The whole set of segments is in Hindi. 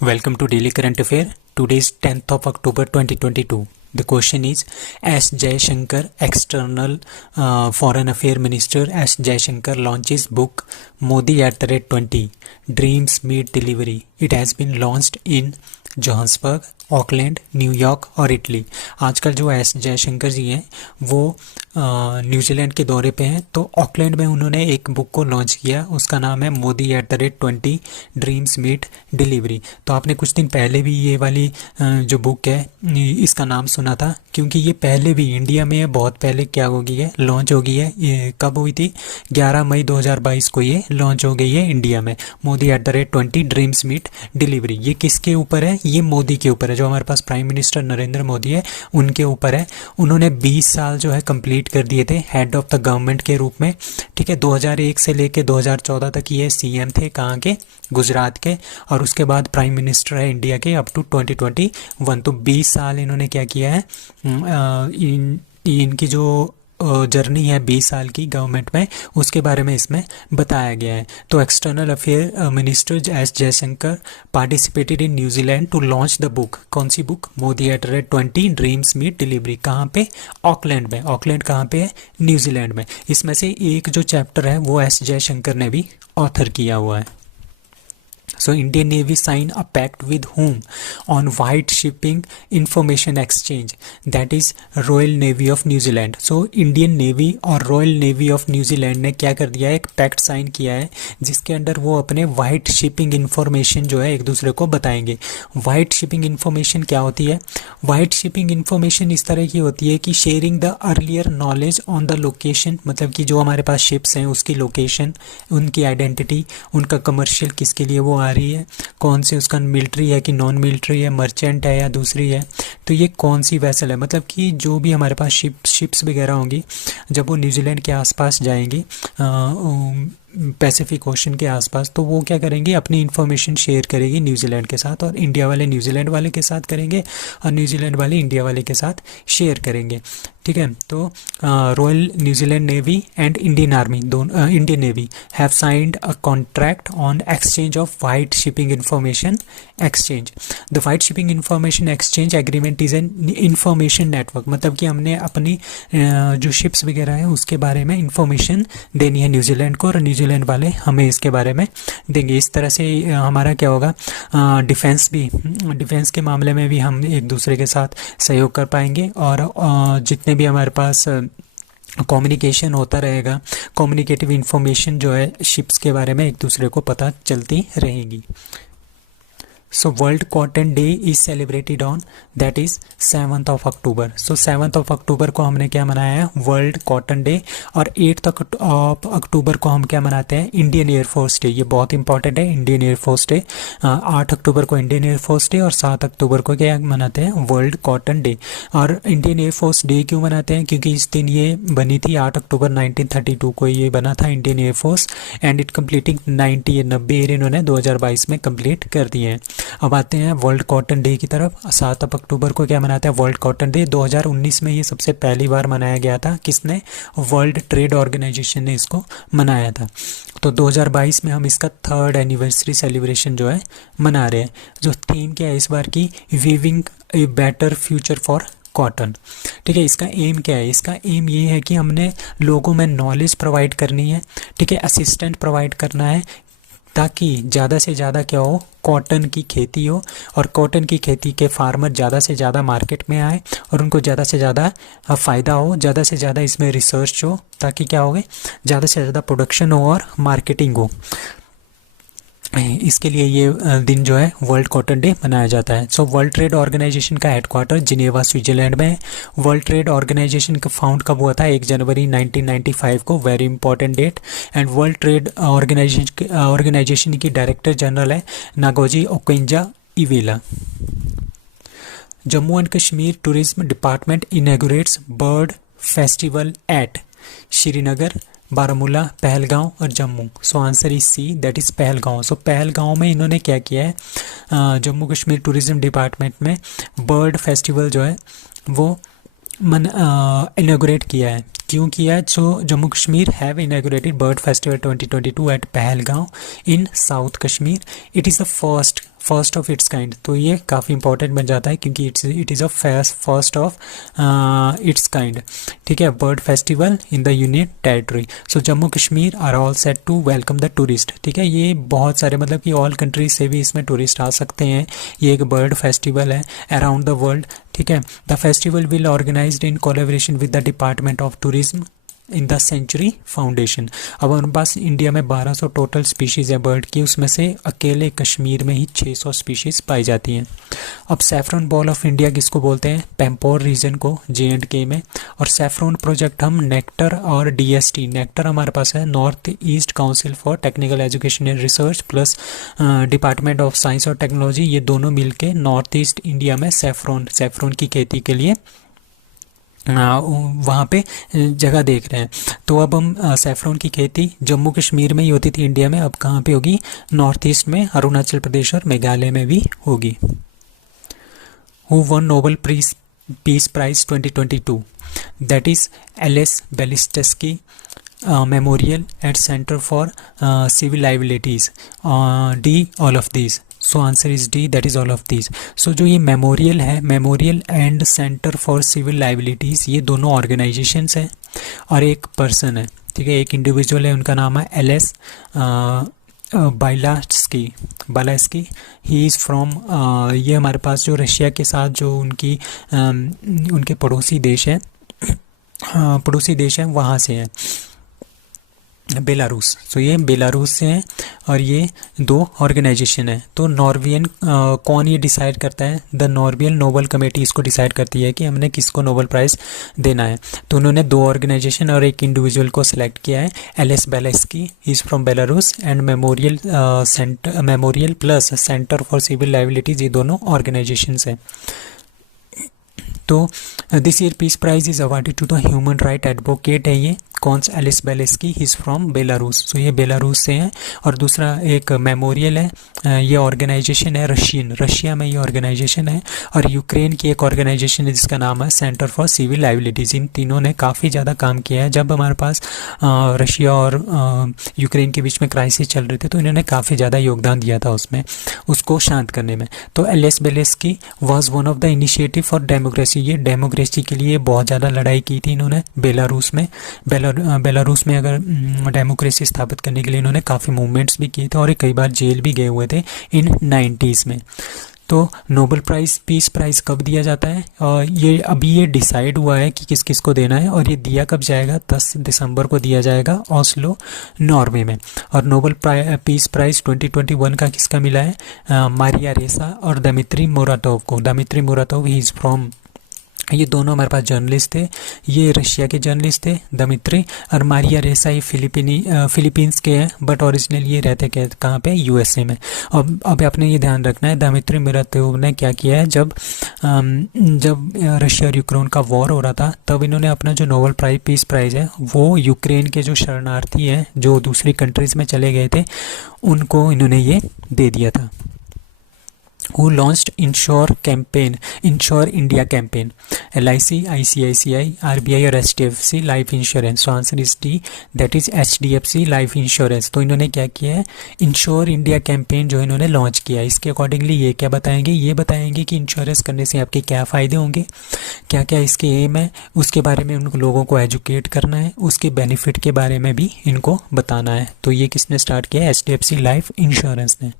Welcome to Daily Current Affair. Today is 10th of October 2022. The question is, S. Jaishankar, External Foreign Affairs Minister S. Jaishankar launches book Modi at the rate 20, Dreams Meet Delivery. It has been launched in Johannesburg, Auckland, New York और इटली। आजकल जो एस जयशंकर जी हैं वो न्यूजीलैंड के दौरे पे हैं, तो ऑकलैंड में उन्होंने एक बुक को लॉन्च किया, उसका नाम है Modi at the rate 20 dreams meet delivery. तो आपने कुछ दिन पहले भी ये वाली जो बुक है इसका नाम सुना था, क्योंकि ये पहले भी इंडिया में बहुत पहले क्या हो गई है, लॉन्च हो गई है। ये कब हुई थी? 11 मई 2022 को ये लॉन्च हो गई है इंडिया में, Modi at the rate 20 dreams meet delivery. ये किसके ऊपर है? ये मोदी के ऊपर है, जो हमारे पास प्राइम मिनिस्टर नरेंद्र मोदी है उनके ऊपर है। उन्होंने 20 साल जो है कंप्लीट कर दिए थे हेड ऑफ द गवर्नमेंट के रूप में। ठीक है, 2001 से लेके 2014 तक ये सीएम थे, कहाँ के? गुजरात के। और उसके बाद प्राइम मिनिस्टर है इंडिया के अप टू 2021। तो 20 साल इन्होंने क्या किया है, इनकी जो जर्नी है 20 साल की गवर्नमेंट में, उसके बारे में इसमें बताया गया है। तो external affair minister S Jaishankar participated in New Zealand to launch the book. कौन सी book? Modi at rate 20 dreams meet delivery. कहाँ पे? ऑकलैंड में। ऑकलैंड कहाँ पे है? न्यूजीलैंड में। इसमें से एक जो चैप्टर है वो एस जयशंकर ने भी ऑथर किया हुआ है। So Indian Navy signed a pact with whom on white shipping information exchange, that is Royal Navy of New Zealand. So Indian Navy और Royal Navy of New Zealand ने क्या कर दिया है, एक पैक्ट साइन किया है जिसके अंदर वो अपने वाइट शिपिंग इन्फॉर्मेशन जो है एक दूसरे को बताएंगे। वाइट शिपिंग इन्फॉर्मेशन क्या होती है? वाइट शिपिंग इन्फॉर्मेशन इस तरह की होती है कि sharing the earlier knowledge on the location, मतलब कि जो हमारे पास शिप्स हैं उसकी लोकेशन, उनकी आइडेंटिटी, उनका कमर्शियल किसके लिए वो आ रही है, कौन सी उसका मिलिट्री है कि नॉन मिलिट्री है, मर्चेंट है या दूसरी है, तो ये कौन सी वेसल है। मतलब कि जो भी हमारे पास शिप्स वगैरह होंगी, जब वो न्यूजीलैंड के आसपास जाएंगी पैसिफिक ओशन के आसपास, तो वो क्या करेंगे, अपनी इन्फॉर्मेशन शेयर करेगी न्यूजीलैंड के साथ, और इंडिया वाले न्यूजीलैंड वाले के साथ करेंगे और न्यूजीलैंड वाले इंडिया वाले के साथ शेयर करेंगे। ठीक है, तो royal New Zealand navy and Indian army, दोनों Indian navy have signed a contract on exchange of white shipping information exchange. The white shipping information exchange agreement is an information network. मतलब कि हमने अपनी जो शिप्स वगैरह है उसके बारे में इंफॉर्मेशन देनी है न्यूजीलैंड को, और न्यूजीलैंड वाले हमें इसके बारे में देंगे। इस तरह से हमारा क्या होगा, डिफेंस के मामले में भी हम एक दूसरे के साथ सहयोग कर पाएंगे, और जितने भी हमारे पास कम्युनिकेशन होता रहेगा, कम्युनिकेटिव इंफॉर्मेशन जो है शिप्स के बारे में एक दूसरे को पता चलती रहेगी। So world cotton day is celebrated on that is 7th of October। So 7th of October को हमने क्या मनाया है? World cotton day. और 8th of October को हम क्या मनाते हैं? Indian air force day. ये बहुत इंपॉर्टेंट है, इंडियन एयरफोर्स डे। 8 अक्टूबर को इंडियन एयरफोर्स डे और 7 अक्टूबर को क्या मनाते हैं? World cotton day. और इंडियन एयरफोर्स डे क्यों मनाते हैं? क्योंकि इस दिन ये बनी थी 8 अक्टूबर 1932 को ये बना था Indian air force, and it completing 90 year इन्होंने 2022 में कंप्लीट कर दिए हैं। अब आते हैं वर्ल्ड कॉटन डे की तरफ। 7 अक्टूबर को क्या मनाते हैं? World cotton day. 2019 में ये सबसे पहली बार मनाया गया था। किसने? वर्ल्ड ट्रेड ऑर्गेनाइजेशन ने इसको मनाया था। तो 2022 में हम इसका 3rd एनिवर्सरी सेलिब्रेशन जो है मना रहे हैं। जो थीम क्या है इस बार की? Weaving a better future for cotton. ठीक है, इसका एम क्या है? इसका एम ये है कि हमने लोगों में नॉलेज प्रोवाइड करनी है। ठीक है, असिस्टेंट प्रोवाइड करना है, ताकि ज़्यादा से ज़्यादा क्या हो, कॉटन की खेती हो, और कॉटन की खेती के फार्मर ज़्यादा से ज़्यादा मार्केट में आए और उनको ज़्यादा से ज़्यादा फ़ायदा हो, ज़्यादा से ज़्यादा इसमें रिसर्च हो, ताकि क्या हो, ज़्यादा से ज़्यादा प्रोडक्शन हो और मार्केटिंग हो। इसके लिए ये दिन जो है वर्ल्ड कॉटन डे मनाया जाता है। सो वर्ल्ड ट्रेड ऑर्गेनाइजेशन का हेडक्वार्टर जिनेवा स्विट्जरलैंड में है। वर्ल्ड ट्रेड ऑर्गेनाइजेशन का फाउंड कब हुआ था? 1 जनवरी 1995 को, very important date. And world trade organisation की डायरेक्टर जनरल है Ngozi Okonjo Iweala. Jammu and Kashmir tourism department inaugurates bird festival at Srinagar, Baramulla, Pahalgam और Jammu. So answer is C, that is Pahalgam. So Pahalgam में इन्होंने क्या किया है, जम्मू कश्मीर टूरिज्म डिपार्टमेंट में बर्ड फेस्टिवल जो है वो इनॉग्रेट किया है। क्यों किया है? So Jammu Kashmir have inaugurated bird festival 2022 at Pahalgam in south Kashmir. It is the first first of its kind, तो ये काफ़ी इंपॉर्टेंट बन जाता है क्योंकि it is a first of its kind, ठीक है। Bird festival in the union territory. So Jammu Kashmir are all set to welcome the tourist, ठीक है। ये बहुत सारे मतलब कि ऑल कंट्रीज से भी इसमें टूरिस्ट आ सकते हैं। ये एक बर्ड फेस्टिवल है अराउंड द वर्ल्ड, ठीक है। The festival will organized in collaboration with the department of tourism in the century foundation. अब हमारे पास इंडिया में 1200 टोटल स्पीशीज़ है बर्ड की, उसमें से अकेले कश्मीर में ही 600 स्पीशीज़ पाई जाती हैं। अब सैफरन बॉल ऑफ इंडिया किसको बोलते हैं? पैम्पोर रीजन को, J&K में। और सैफरन प्रोजेक्ट हम नेक्टर और DST, नेक्टर हमारे पास है north east council for technical education and research plus department of science और टेक्नोलॉजी, ये दोनों मिलके नॉर्थ ईस्ट इंडिया में सैफरन की खेती के लिए वहाँ पे जगह देख रहे हैं। तो अब हम सैफरन की खेती जम्मू कश्मीर में ही होती थी इंडिया में, अब कहाँ पे होगी? नॉर्थ ईस्ट में, अरुणाचल प्रदेश और मेघालय में भी होगी। Who won Nobel peace prize 2022? That is LS. Bialiatski memorial at centre for civil liberties. D all of these. So answer is D, that is all of these. So जो ये मेमोरियल है, memorial and centre for civil liberties, ये दोनों ऑर्गेनाइजेशंस हैं और एक पर्सन है, ठीक है, एक इंडिविजुअल है, उनका नाम है एल.एस. बालास्की। ही इज़ फ्रॉम, ये हमारे पास जो रशिया के साथ जो उनके पड़ोसी देश हैं, वहाँ से हैं, बेलारूस। सो ये बेलारूस से हैं और ये दो ऑर्गेनाइजेशन है। तो नॉर्वेजियन कौन ये डिसाइड करता है? द नॉर्वेजियन नोबेल कमेटी इसको डिसाइड करती है कि हमने किसको नोबेल प्राइज़ देना है। तो उन्होंने दो ऑर्गेनाइजेशन और एक इंडिविजुअल को सिलेक्ट किया है, LS. Bialiatski, is from Belarus, and memorial plus centre for civil liberties, ये दोनों ऑर्गेनाइजेशंस हैं। तो this year peace prize is awarded to the human right advocate है ये, कौन सा? LS. Bialiatski, he is from Belarus. So ये बेलारूस से हैं। और दूसरा एक मेमोरियल है, ये ऑर्गेनाइजेशन है रशिया में ये ऑर्गेनाइजेशन है। और यूक्रेन की एक ऑर्गेनाइजेशन है जिसका नाम है सेंटर फॉर सिविल लाइबिलिटीज़। इन तीनों ने काफ़ी ज़्यादा काम किया है। जब हमारे पास रशिया और यूक्रेन के बीच में क्राइसिस चल रहे थे तो इन्होंने काफ़ी ज़्यादा योगदान दिया था उसको शांत करने में। तो LS. Bialiatski was one of the initiative for democracy, ये डेमोक्रेसी के लिए बहुत ज़्यादा लड़ाई की थी इन्होंने बेलारूस में अगर डेमोक्रेसी स्थापित करने के लिए इन्होंने काफ़ी मूवमेंट्स भी किए थे और कई बार जेल भी गए हुए थे इन 90s में। तो नोबेल पीस प्राइज़ कब दिया जाता है? और ये डिसाइड हुआ है कि किस किस को देना है, और ये दिया कब जाएगा? 10 दिसंबर को दिया जाएगा ऑस्लो, नॉर्वे में। और नोबेल पीस प्राइज़ 2021 का किसका मिला है? मारिया रेसा और दमित्री मुराटोव को। Dmitry Muratov, he is from, ये दोनों हमारे पास जर्नलिस्ट थे, ये रशिया के जर्नलिस्ट थे दमित्री, और मारिया रेसा ये फिलीपींस के हैं, बट ओरिजिनल ये रहते कहाँ पे? USA में। अब आपने ये ध्यान रखना है, दमित्री मुराटोव ने क्या किया है, जब रशिया और यूक्रेन का वॉर हो रहा था तब इन्होंने अपना जो नोबेल पीस प्राइज़ है वो यूक्रेन के जो शरणार्थी हैं जो दूसरी कंट्रीज़ में चले गए थे उनको इन्होंने ये दे दिया था। Who launched Insure India campaign? LIC, ICICI, RBI और HDFC life insurance. So answer is D, that is HDFC life insurance. तो इन्होंने क्या किया है? इंश्योर इंडिया कैंपेन जो इन्होंने लॉन्च किया है, इसके अकॉर्डिंगली ये क्या बताएंगे? ये बताएंगे कि इंश्योरेंस करने से आपके क्या फ़ायदे होंगे, क्या क्या इसके एम है, उसके बारे में उन लोगों को एजुकेट करना है, उसके बेनिफिट के बारे में भी इनको बताना है। तो ये किसने स्टार्ट किया है? HDFC लाइफ इंश्योरेंस ने।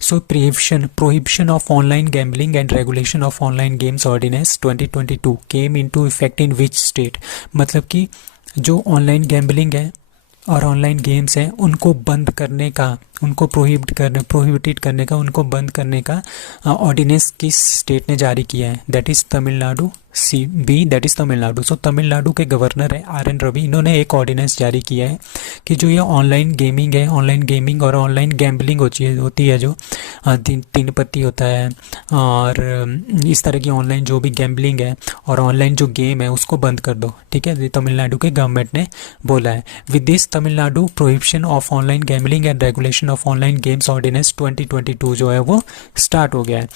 So prohibition of online gambling and regulation of online games ordinance 2022 came into effect in which state? मतलब कि जो ऑनलाइन गैम्बलिंग है और ऑनलाइन गेम्स हैं उनको बंद करने का, उनको प्रोहिबिटेड करने का, उनको बंद करने का ऑर्डिनेंस किस स्टेट ने जारी किया है? That is Tamil Nadu. B, that is Tamil Nadu. So Tamil Nadu के गवर्नर है R.N. रवि, इन्होंने एक ऑर्डिनेंस जारी किया है कि जो ये ऑनलाइन गेमिंग है, ऑनलाइन गेमिंग और ऑनलाइन गैम्बलिंग होती है जो तीन पत्ती होता है और इस तरह की ऑनलाइन जो भी गैम्बलिंग है और ऑनलाइन जो गेम है उसको बंद कर दो, ठीक है। तमिलनाडु के गवर्नमेंट ने बोला है। With this Tamil Nadu prohibition of online gambling and regulation of online games ordinance 2022 जो है वो स्टार्ट हो गया है।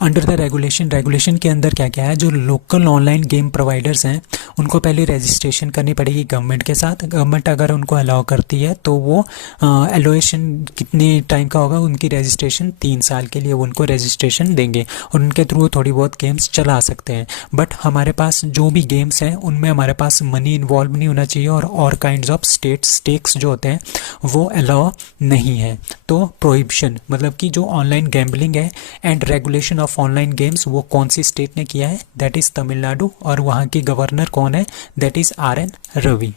अंडर द रेगुलेशन, रेगुलेशन के अंदर क्या क्या है, जो लोकल ऑनलाइन गेम प्रोवाइडर्स हैं उनको पहले रजिस्ट्रेशन करनी पड़ेगी गवर्नमेंट के साथ। गवर्नमेंट अगर उनको अलाउ करती है तो वो एलोएशन कितने टाइम का होगा, उनकी रजिस्ट्रेशन 3 साल के लिए वो उनको रजिस्ट्रेशन देंगे और उनके थ्रू थोड़ी बहुत गेम्स चला सकते हैं। बट हमारे पास जो भी गेम्स हैं उनमें हमारे पास मनी इन्वॉल्व नहीं होना चाहिए और काइंड्स ऑफ स्टेक्स जो होते हैं वो अलाउ नहीं है। तो प्रोहिबिशन मतलब कि जो ऑनलाइन गैम्बलिंग है and regulation of online games वो कौन सी स्टेट ने किया है, दैट इज़ तमिलनाडु, और वहाँ की गवर्नर कौन है, that is RN Ravi.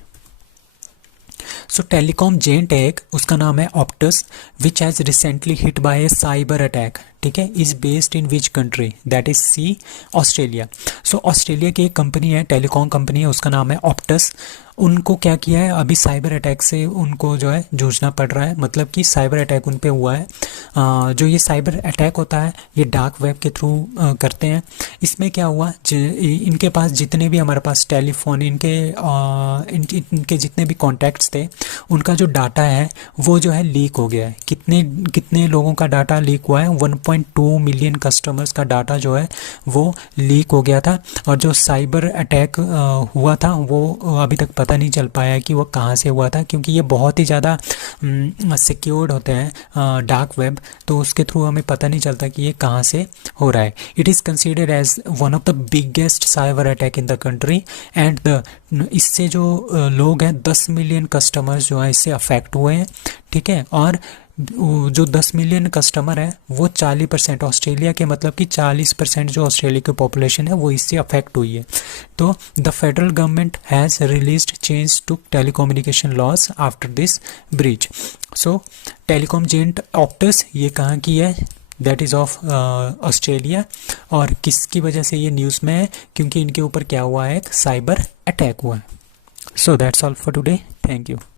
So telecom giant एक उसका नाम है Optus which has recently hit by a cyber attack, ठीक है, is based in which country, that is C Australia. सो ऑस्ट्रेलिया की एक कंपनी है, टेलीकॉम कंपनी है, उसका नाम है ऑप्टस। उनको क्या किया है, अभी साइबर अटैक से उनको जो है जूझना पड़ रहा है, मतलब कि साइबर अटैक उन पे हुआ है। जो ये साइबर अटैक होता है ये डार्क वेब के थ्रू करते हैं। इसमें क्या हुआ, इनके पास जितने भी हमारे पास टेलीफोन इनके जितने भी कॉन्टैक्ट्स थे उनका जो डाटा है वो जो है लीक हो गया है। कितने कितने लोगों का डाटा लीक हुआ है, 1.2 मिलियन कस्टमर्स का डाटा जो है वो लीक हो गया था। और जो साइबर अटैक हुआ था वो अभी तक पता नहीं चल पाया कि वो कहाँ से हुआ था, क्योंकि ये बहुत ही ज़्यादा सिक्योर्ड होते हैं डार्क वेब, तो उसके थ्रू हमें पता नहीं चलता कि ये कहाँ से हो रहा है। It is considered as one of the biggest cyber attack in the country and इससे जो लोग हैं 10 मिलियन कस्टमर्स जो हैं इससे अफेक्ट हुए हैं, ठीक है। और जो 10 मिलियन कस्टमर है वो 40% ऑस्ट्रेलिया के, मतलब कि 40% जो ऑस्ट्रेलिया की पॉपुलेशन है वो इससे अफेक्ट हुई है। तो the federal government has released change to telecommunication laws after this breach. So telecom giant Optus ये कहाँ की है, दैट इज़ ऑफ ऑस्ट्रेलिया। और किसकी वजह से ये न्यूज़ में है, क्योंकि इनके ऊपर क्या हुआ है, एक साइबर अटैक हुआ है। So that's all for today, thank you.